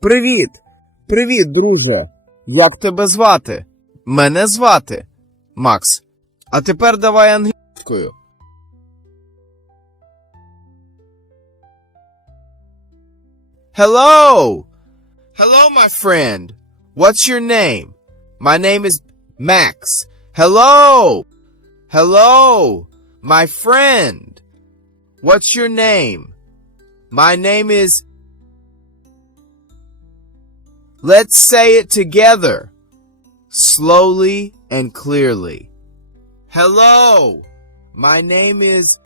Привіт! Привіт, друже! Як тебе звати? Мене звати Макс. А тепер давай англійською. Hello! Hello, my friend. What's your name? My name is Max. Hello! Hello, my friend. What's your name? My name is. Let's say it together. Slowly and clearly. Hello, my name is